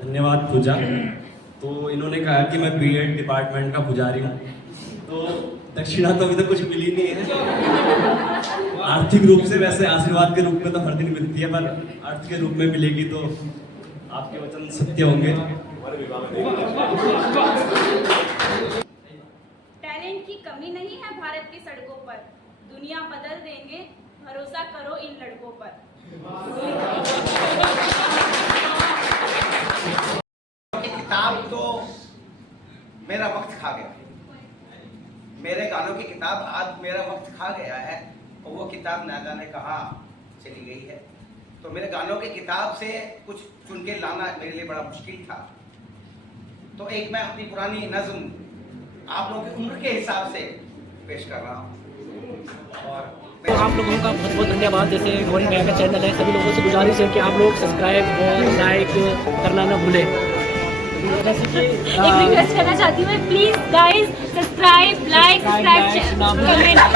धन्यवाद पूजा। तो इन्होंने कहा कि मैं बीएड डिपार्टमेंट का पुजारी हूँ, तो दक्षिणा तो अभी तक कुछ मिली नहीं है। आर्थिक रूप से वैसे आशीर्वाद के रूप में तो हर दिन मिलती है, पर अर्थ के रूप में मिलेगी तो आपके वचन सत्य होंगे। टैलेंट की कमी नहीं है भारत की सड़कों पर, दुनिया बदल देंगे, भरोसा करो इन लड़कों पर। किताब तो मेरा वक्त खा गया, मेरे गानों की किताब आज मेरा वक्त खा गया है, और वो किताब ना जाने कहाँ चली गई है। तो मेरे गानों की किताब से कुछ चुन के लाना मेरे लिए बड़ा मुश्किल था। तो एक मैं अपनी पुरानी नज़्म आप लोगों की उम्र के हिसाब से पेश कर रहा हूँ। और तो आप लोगों का बहुत बहुत धन्यवाद। जैसे गौरी भैया का चैनल है, सभी लोगों से गुजारिश है कि आप लोग सब्सक्राइब और लाइक करना ना भूलें। जैसे कि एक रिक्वेस्ट करना चाहती हूँ, please guys subscribe, like,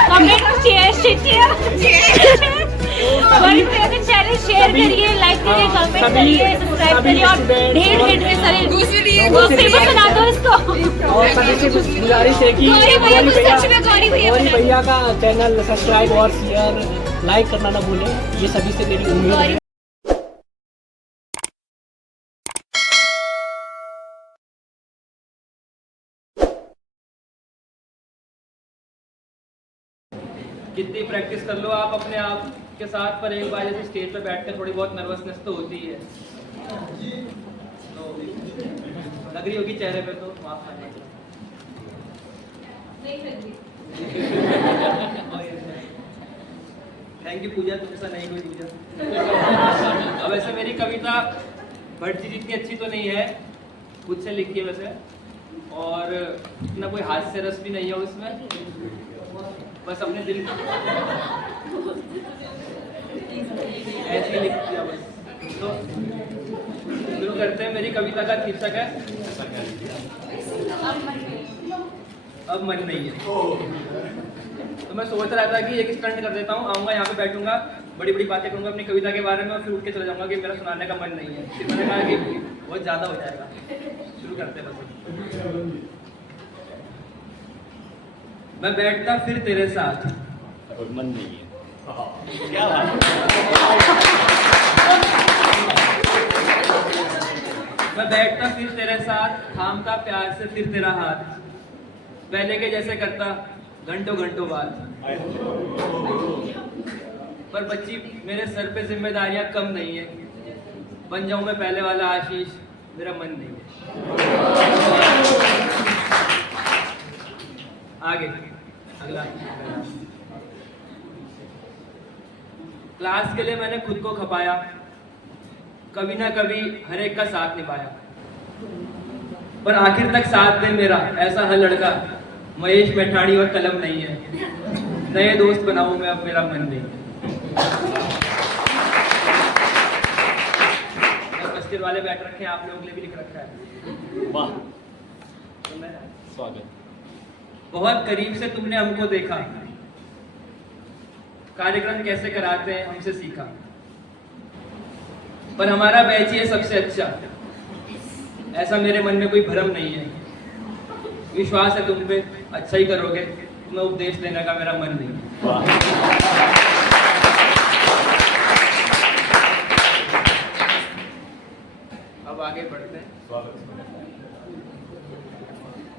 comment, share Gauri भैया का चैनल शेयर करिए, लाइक करिए, कमेंट करिए, सब्सक्राइब करिए और ढेर सारे फेमस बना दो इसको। और सभी से गुजारिश है कि गौरी भैया का चैनल सब्सक्राइब और शेयर लाइक करना ना भूलें, ये सभी से मेरी उम्मीद है। जितनी प्रैक्टिस कर लो आप अपने आप के साथ, पर एक बार जैसे स्टेज पर बैठकर थोड़ी बहुत नर्वसनेस तो होती है, तो लग रही होगी चेहरे पे, तो माफ करना। थैंक यू पूजा, तुमसे नहीं कोई पूजा। अब वैसे मेरी कविता भट्ट जी जितनी अच्छी तो नहीं है, खुद से लिखी है वैसे, और इतना कोई हास्य रस भी नहीं है उसमें, बस अपने दिल ऐसे लिख दिया बस। तो शुरू करते हैं। मेरी कविता का शीर्षक है अब मन नहीं है। तो मैं सोच रहा था कि एक स्टंट कर देता हूँ, आऊँगा यहाँ पे बैठूंगा, बड़ी बड़ी बातें करूँगा अपनी कविता के बारे में, और फिर उठ के चला जाऊँगा कि मेरा सुनाने का मन नहीं है। फिर मैंने कहा कि बहुत ज़्यादा हो जाएगा, शुरू करते हैं बस। मैं बैठता फिर तेरे साथ, मन नहीं है। क्या बात है। मैं बैठता फिर तेरे साथ, थामता प्यार से फिर तेरा हाथ, पहले के जैसे करता घंटों घंटों बाद, पर बच्ची मेरे सर पे जिम्मेदारियां कम नहीं है, बन जाऊं मैं पहले वाला आशीष, मेरा मन नहीं है। आगे अगला। क्लास के लिए मैंने खुद को खपाया, कभी ना कभी हर एक का साथ निभाया, पर आखिर तक साथ दे मेरा ऐसा हर लड़का, महेश मैठाणी और कलम नहीं है, नए दोस्त बनाऊं मैं अब मेरा मन नहीं। फर्स्ट ईयर वाले बैठ रखे हैं, आप लोगों के लिए भी लिख रखा है। वाह, तो मैं स्वागत। बहुत करीब से तुमने हमको देखा, कार्यक्रम कैसे कराते हैं हमसे सीखा, पर हमारा बैच ही है सबसे अच्छा, ऐसा मेरे मन में कोई भ्रम नहीं है, विश्वास है तुम पे अच्छा ही करोगे, तुम्हें उपदेश देने का मेरा मन नहीं है। अब आगे बढ़ते हैं।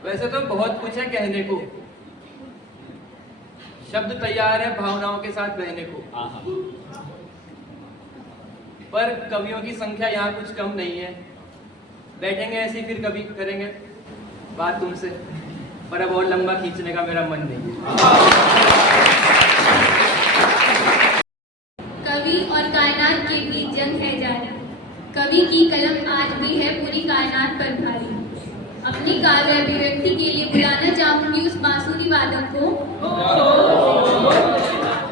वैसे तो बहुत कुछ है कहने को, शब्द तैयार है भावनाओं के साथ बहने को, पर कवियों की संख्या यहाँ कुछ कम नहीं है, बैठेंगे ऐसे ही फिर कभी करेंगे बात तुमसे, पर अब और लंबा खींचने का मेरा मन नहीं है। कवि और कायनात के बीच जंग है जारी, कवि की कलम आज भी है पूरी कायनात पर भारी, अपनी काव्य अभिव्यक्ति के लिए बुलाना चाहूंगी उस बांसुरी वादक को,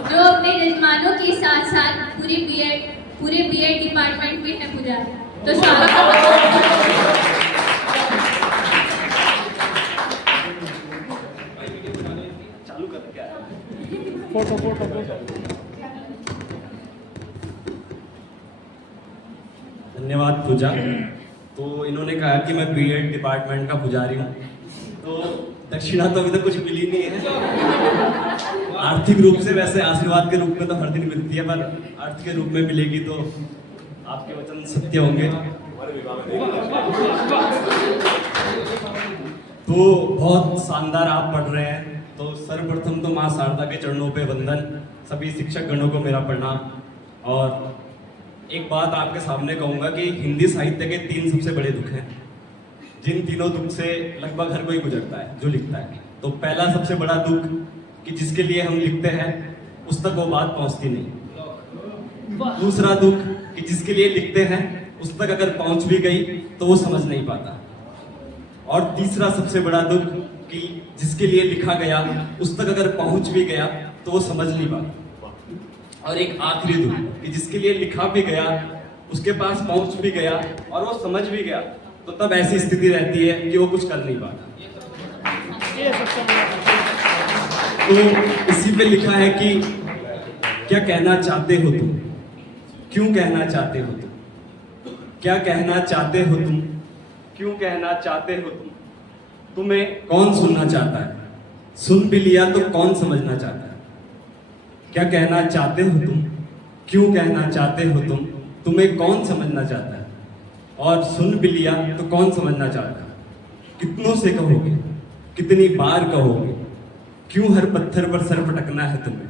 जो अपने जजमानों के साथ साथ पूरे बीएड डिपार्टमेंट में है पुजारी। तो स्वागत। चालू कर क्या फोटो। धन्यवाद पूजा। तो इन्होंने कहा कि मैं बीएड डिपार्टमेंट का पुजारी हूँ। तो दक्षिणा तो अभी तक कुछ मिली नहीं है। आर्थिक रूप से वैसे आशीर्वाद के रूप में तो हर दिन मिलती है, पर अर्थ के रूप में मिलेगी तो आपके वचन सत्य होंगे। तो बहुत शानदार आप पढ़ रहे हैं। तो सर्वप्रथम तो माँ शारदा के चरणों पे वंदन, सभी शिक्षक गणों को मेरा प्रणाम। और एक बात आपके सामने कहूँगा कि हिंदी साहित्य के 3 सबसे बड़े दुख हैं, जिन तीनों दुख से लगभग हर कोई गुजरता है जो लिखता है। तो पहला सबसे बड़ा दुख कि जिसके लिए हम लिखते हैं उस तक वो बात पहुँचती नहीं। दूसरा दुख कि जिसके लिए लिखते हैं उस तक अगर पहुँच भी गई तो वो समझ नहीं पाता। और तीसरा सबसे बड़ा दुख कि जिसके लिए लिखा गया उस तक अगर पहुँच भी गया तो वो समझ नहीं पाता। और एक आखिरी दुख कि जिसके लिए लिखा भी गया, उसके पास पहुंच भी गया और वो समझ भी गया, तो तब ऐसी स्थिति रहती है कि वो कुछ कर नहीं पाता। तो इसी पे लिखा है कि क्या कहना चाहते हो तुम, क्यों कहना चाहते हो तुम, क्या कहना चाहते हो तुम, क्यों कहना चाहते हो तुम, तुम्हें कौन सुनना चाहता है, सुन भी लिया तो कौन समझना चाहता है। क्या कहना चाहते हो तुम, क्यों कहना चाहते हो तुम, तुम्हें कौन समझना चाहता है, और सुन भी लिया तो कौन समझना चाहता है। कितनों से कहोगे, कितनी बार कहोगे, क्यों हर पत्थर पर सर पटकना है तुम्हें,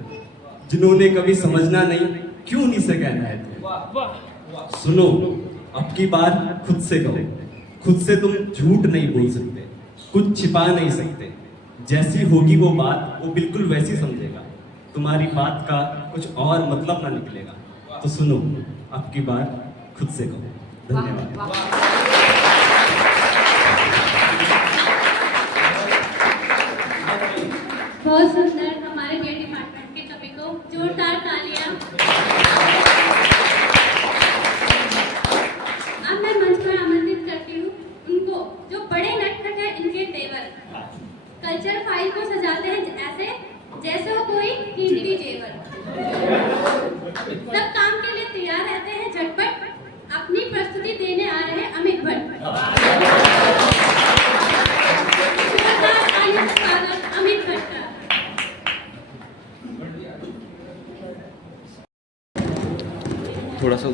जिन्होंने कभी समझना नहीं क्यों नहीं से कहना है तुम्हें। सुनो अब की बार खुद से कहो, खुद से तुम झूठ नहीं बोल सकते, कुछ छिपा नहीं सकते। जैसी होगी वो बात वो बिल्कुल वैसी समझेगा, तुम्हारी बात का कुछ और मतलब ना निकलेगा। तो सुनो अब की बार खुद से कहो। धन्यवाद। बहुत सुंदर, हमारे बीएड डिपार्टमेंट के कवि को जोरदार तालियां। अब मैं मंच पर आमंत्रित करती हूँ उनको जो बड़े नटखट है, इनके तेवर कल्चर फाइल को सजाते हैं ऐसे जैसे वो कोई कीमती जेवर। सब काम के लिए तैयार रहते हैं झटपट, अपनी प्रस्तुति देने आ रहे हैं अमित भट्ट। स्वागत अमित भट्ट का। थोड़ा सा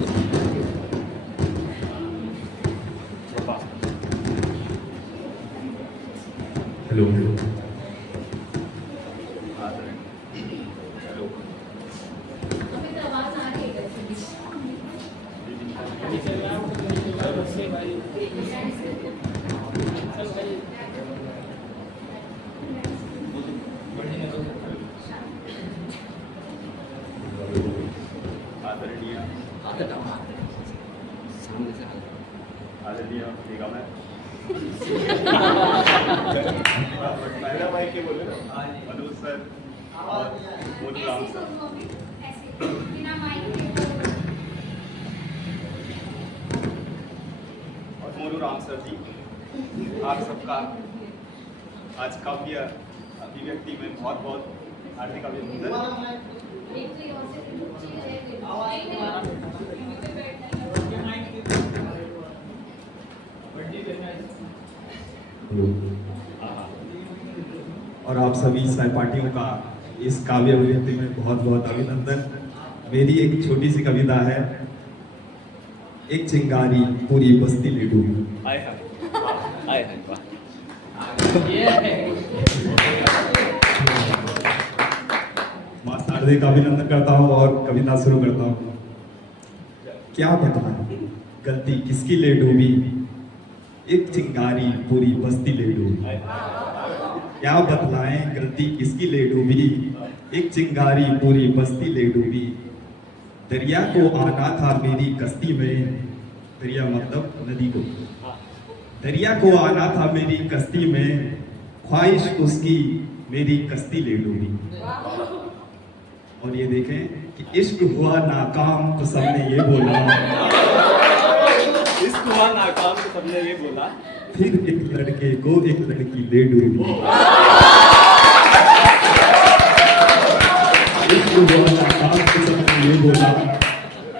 हेलो राम सर जी, आप सबका आज काव्य अभिव्यक्ति में बहुत बहुत हार्दिक अभिनंदन। और आप सभी सहपाठियों का इस काव्य अभिव्यक्ति में बहुत बहुत अभिनंदन। मेरी एक छोटी सी कविता है। एक चिंगारी पूरी बस्ती ले डूबी। मां शारदे का अभिनंदन करता हूँ और कविता शुरू करता हूँ। क्या बताएं गलती किसकी ले डूबी, एक चिंगारी पूरी बस्ती ले डूबी। क्या बतलाएं गलती किसकी ले डूबी, एक चिंगारी पूरी बस्ती ले डूबी। दरिया को आना था मेरी कश्ती में, दरिया मतलब नदी को, दरिया को आना था मेरी कश्ती में, ख्वाहिश उसकी मेरी कश्ती ले डूबी। और ये देखें कि इश्क हुआ नाकाम तो सबने ये बोला, इश्क हुआ नाकाम तो सबने ये बोला, फिर एक लड़के को एक लड़की ले डूबी। इश्क हुआ नाकाम तो सबने ये बोला,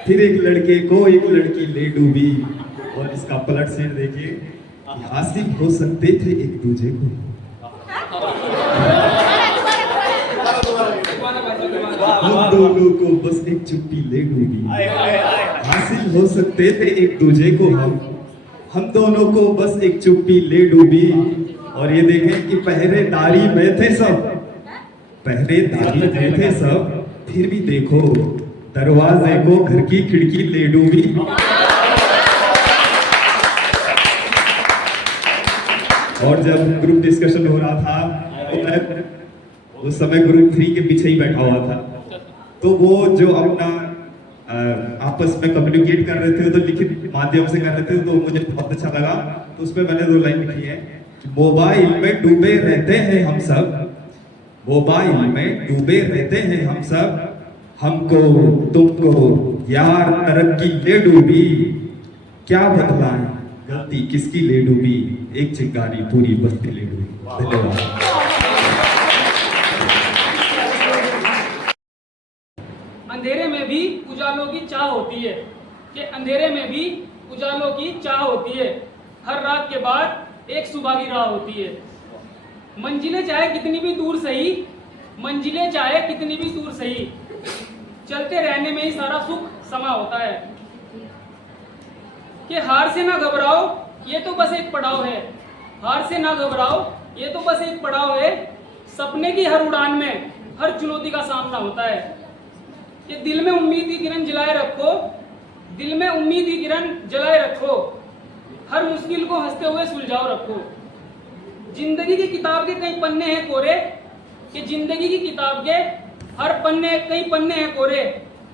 फिर एक लड़के को एक लड़की ले डूबी। और इसका पलट शेर देखिए कि हासिल हो सकते थे एक दूजे को, हम दोनों को बस एक चुप्पी ले डूबी। हासिल हो सकते थे एक दूजे को हम दोनों को बस एक चुप्पी ले डूबी। और ये देखें कि पहरेदारी में थे सब, पहरेदारी में थे सब, फिर भी देखो दरवाजे को घर की खिड़की ले डूबी। और जब ग्रुप डिस्कशन हो रहा था तो मैं उस समय ग्रुप 3 के पीछे ही बैठा हुआ था, तो वो जो अपना आपस में कम्युनिकेट कर रहे थे तो लिखित माध्यम से कर रहे थे, तो मुझे बहुत अच्छा लगा। तो उसमें मैंने 2 लाइन लिखी है कि मोबाइल में डूबे रहते हैं हम सब, मोबाइल में डूबे रहते हैं हम सब, हमको तुमको यार तरक्की ले डूबी, क्या बदलाएं गलती किसकी ले डूबी, एक चिंगारी पूरी बस्ती ले डूबी। धन्यवाद। अंधेरे में भी उजालों की चाह होती है, कि अंधेरे में भी उजालों की चाह होती है, हर रात के बाद एक सुबह की राह होती है। मंजिलें चाहे कितनी भी दूर सही, मंजिलें चाहे कितनी भी दूर सही, चलते रहने में ही सारा सुख समा होता है। कि हार से ना घबराओ ये तो बस एक पड़ाव है, हार से ना घबराओ ये तो बस एक पड़ाव है, सपने की हर उड़ान में हर चुनौती का सामना होता है। कि दिल में उम्मीद की किरण जलाए रखो, दिल में उम्मीद की किरण जलाए रखो, हर मुश्किल को हंसते हुए सुलझाओ रखो। जिंदगी की किताब के कई पन्ने हैं कोरे, कि जिंदगी की किताब के हर पन्ने कई पन्ने हैं कोरे,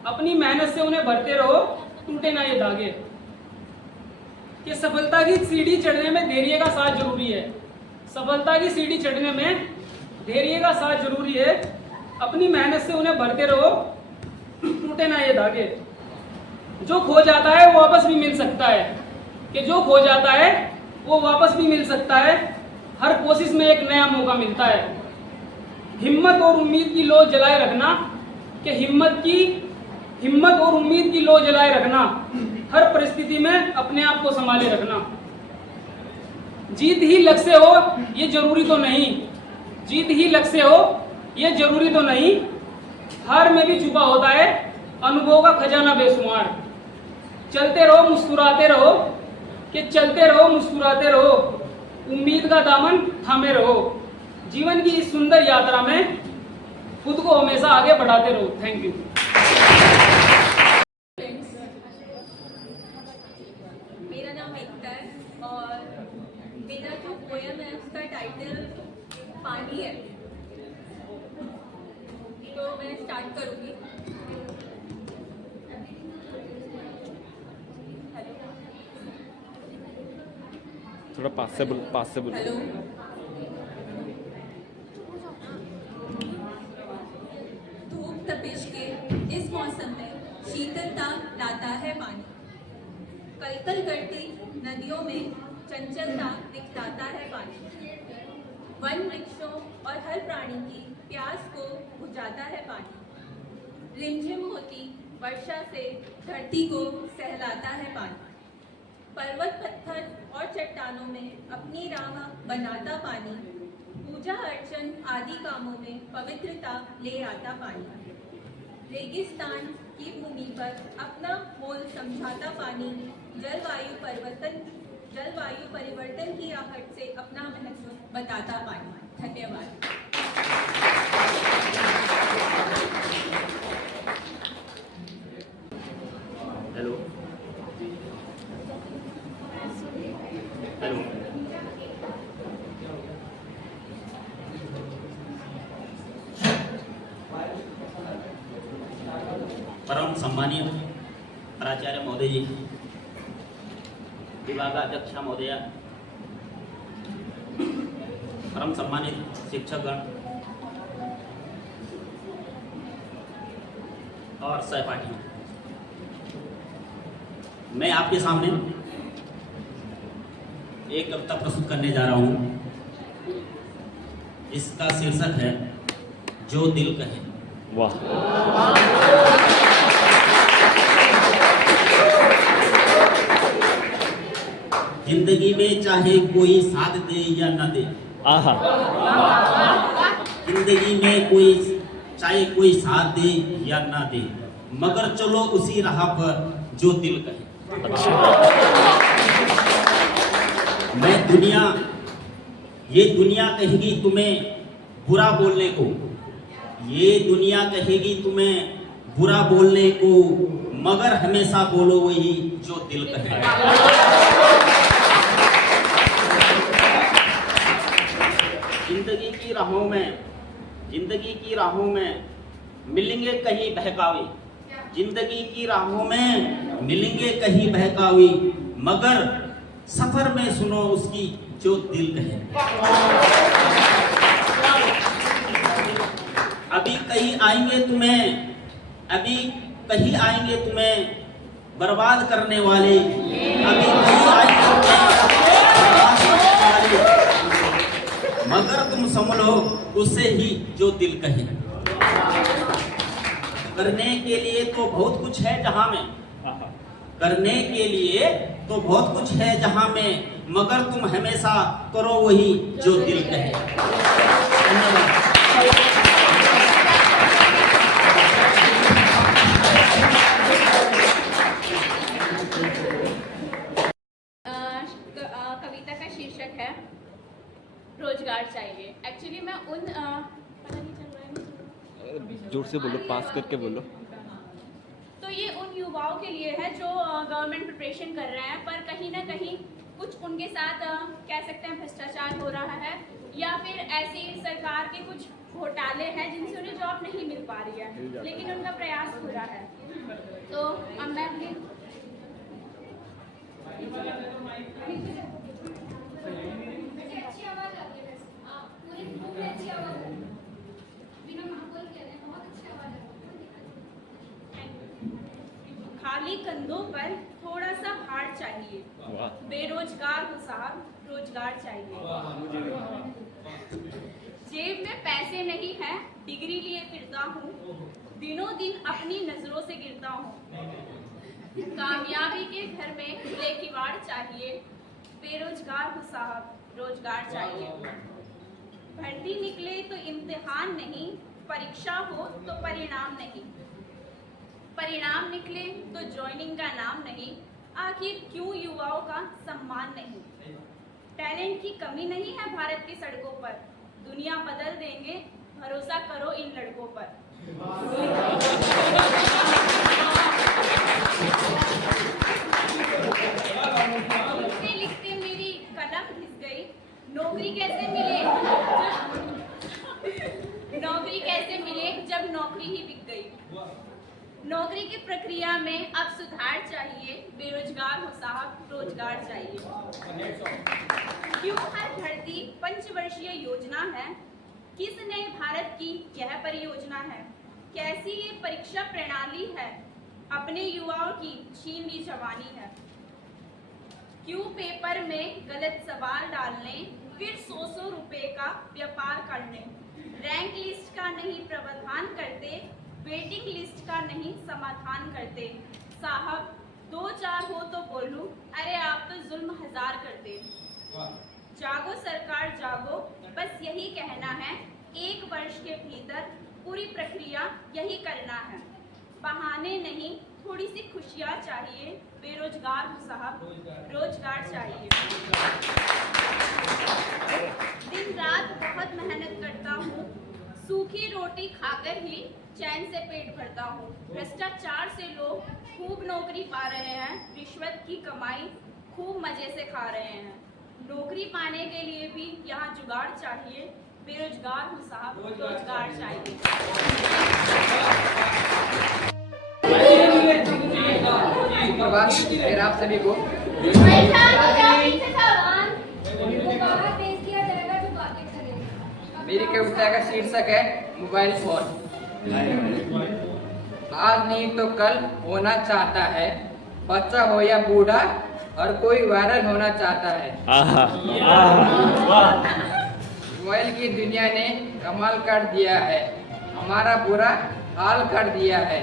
अपनी मेहनत से उन्हें भरते रहो, टूटे ना ये धागे। कि सफलता की सीढ़ी चढ़ने में धैर्य का साथ जरूरी है, सफलता की सीढ़ी चढ़ने में धैर्य का साथ जरूरी है, अपनी मेहनत से उन्हें भरते रहो, टूटे ना ये धागे। जो खो जाता है वो वापस भी मिल सकता है, कि जो खो जाता है वो वापस भी मिल सकता है, हर कोशिश में एक नया मौका मिलता है। हिम्मत और उम्मीद की लौ जलाए रखना, कि हिम्मत और उम्मीद की लौ जलाए रखना, हर परिस्थिति में अपने आप को संभाले रखना। जीत ही लक्ष्य हो ये जरूरी तो नहीं, जीत ही लक्ष्य हो ये जरूरी तो नहीं, हार में भी छुपा होता है अनुभव का खजाना बेशुमार। चलते रहो मुस्कुराते रहो, कि चलते रहो मुस्कुराते रहो, उम्मीद का दामन थामे रहो, जीवन की इस सुंदर यात्रा में खुद को हमेशा आगे बढ़ाते रहो। Thank you. मेरा नाम एकता है और मेरा जो पोयम है उसका टाइटल पानी है, तो मैं स्टार्ट करूँगी। थोड़ा पास से बोलो। हेलो, धूप तपिश के इस मौसम में शीतलता लाता है पानी, कलकल करती नदियों में चंचलता दिखलाता है पानी, वन वृक्षों और हर प्राणी की प्यास को बुझाता है पानी, रिमझिम होती वर्षा से धरती को सहलाता है पानी, पर्वत पत्थर और चट्टानों में अपनी राह बनाता पानी, पूजा अर्चन आदि कामों में पवित्रता ले आता पानी, रेगिस्तान की भूमि पर अपना मोल समझाता पानी, जलवायु परिवर्तन की आहट से अपना महत्व बताता पानी। धन्यवाद। हेलो हेलो परम सम्मानीय प्राचार्य महोदय जी, विभागाध्यक्ष महोदया, परम सम्मानित शिक्षकगण और सहपाठी, मैं आपके सामने एक कविता प्रस्तुत करने जा रहा हूँ। इसका शीर्षक है जो दिल कहे। वाह। जिंदगी में चाहे कोई साथ दे या न दे, आहा, जिंदगी में कोई चाहे कोई साथ दे या ना दे, मगर चलो उसी राह पर जो दिल कहे। मैं ये दुनिया कहेगी तुम्हें बुरा बोलने को, ये दुनिया कहेगी तुम्हें बुरा बोलने को, मगर हमेशा बोलो वही जो दिल कहे। जिंदगी की राहों में मिलेंगे कहीं बहकावे, जिंदगी की राहों में मिलेंगे कहीं बहकावे, मगर सफर में सुनो उसकी जो दिल कहे। अभी कहीं आएंगे तुम्हें बर्बाद करने वाले, अभी कहीं आएंगे तुम्हें बर्बाद करने वाले, मगर तुम संभलो उससे ही जो दिल कहे। करने के लिए तो बहुत कुछ है जहां में, करने के लिए तो बहुत कुछ है जहां में, मगर तुम हमेशा करो वही जो दिल कहे। धन्यवाद। कविता का शीर्षक है रोजगार चाहिए। एक्चुअली मैं उन पता नहीं चल रहा है, जोर से बोलो, पास करके बोलो। तो ये उन युवाओं के लिए है जो गवर्नमेंट प्रिपरेशन कर रहे हैं, पर कहीं ना कहीं कुछ उनके साथ कह सकते हैं भ्रष्टाचार हो रहा है, या फिर ऐसी सरकार के कुछ घोटाले हैं जिनसे उन्हें जॉब नहीं मिल पा रही है, लेकिन उनका प्रयास हो रहा है। तो अब मैं अपनी खाली कंधों पर थोड़ा सा भार चाहिए, बेरोजगार हो साहब, रोजगार चाहिए। जेब में पैसे नहीं है, डिग्री लिए फिरता हूँ, दिनों दिन अपनी नजरों से गिरता हूँ। कामयाबी के घर में खुले किवाड़ चाहिए, बेरोजगार हो साहब, रोजगार चाहिए। भर्ती निकले तो इम्तिहान नहीं, परीक्षा हो तो परिणाम नहीं, परिणाम निकले तो ज्वाइनिंग का नाम नहीं, आखिर क्यों युवाओं का सम्मान नहीं। टैलेंट की कमी नहीं है भारत की सड़कों पर, दुनिया बदल देंगे, भरोसा करो इन लड़कों पर। लिखते लिखते मेरी कलम घिस गई, नौकरी कैसे मिले जब नौकरी ही बिक गई। नौकरी की प्रक्रिया में अब सुधार चाहिए, बेरोजगार हो साहब, रोजगार चाहिए। क्यों हर भर्ती पंचवर्षीय योजना है, किस नए भारत की यह परियोजना है, कैसी ये परीक्षा प्रणाली है, अपने युवाओं की छीन ली जवानी है। क्यों पेपर में गलत सवाल डालने, फिर 100 रुपए का व्यापार करने, रैंक लिस्ट का नहीं प्रावधान करते, वेटिंग लिस्ट का नहीं समाधान करते। साहब 2-4 हो तो बोलूं, अरे आप तो जुल्म 1000 करते। जागो सरकार जागो, बस यही कहना है, 1 वर्ष के भीतर पूरी प्रक्रिया यही करना है। बहाने नहीं, थोड़ी सी खुशियाँ चाहिए, बेरोजगार हो साहब, रोजगार चाहिए। दिन रात बहुत मेहनत करता हूँ, सूखी रोटी खाकर ही चैन से पेट भरता हूँ। भ्रष्टाचार से लोग खूब नौकरी पा रहे हैं, रिश्वत की कमाई खूब मजे से खा रहे हैं। नौकरी पाने के लिए भी यहाँ जुगाड़ चाहिए, बेरोजगार हूँ साहब, रोजगार चाहिए। मेरा आप सभी को मेरी कविता का शीर्षक है मोबाइल फोन। आज नहीं तो कल होना चाहता है, बच्चा हो या बूढ़ा, हर कोई वायरल होना चाहता है। मोबाइल की दुनिया ने कमाल कर दिया है, हमारा बुरा हाल कर दिया है।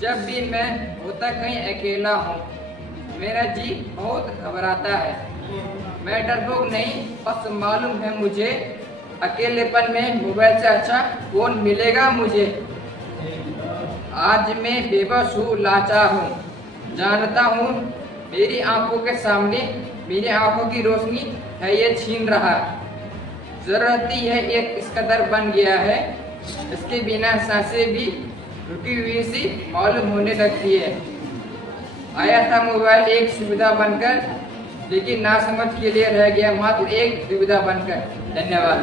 जब भी मैं होता कहीं अकेला हूँ, मेरा जी बहुत घबराता है। मैं डरपोक नहीं, बस मालूम है मुझे अकेलेपन में मोबाइल से अच्छा कौन मिलेगा मुझे। आज मैं बेबस हूँ, लाचार हूँ, जानता हूँ मेरी आंखों के सामने मेरी आंखों की रोशनी है ये छीन रहा। जरूरत ही है एक इस कदर बन गया है, इसके बिना सांसें भी रुकी हुई सी मालूम होने लगती है। आया था मोबाइल एक सुविधा बनकर, लेकिन नासमझ के लिए रह गया मात्र एक दुविधा बनकर। धन्यवाद।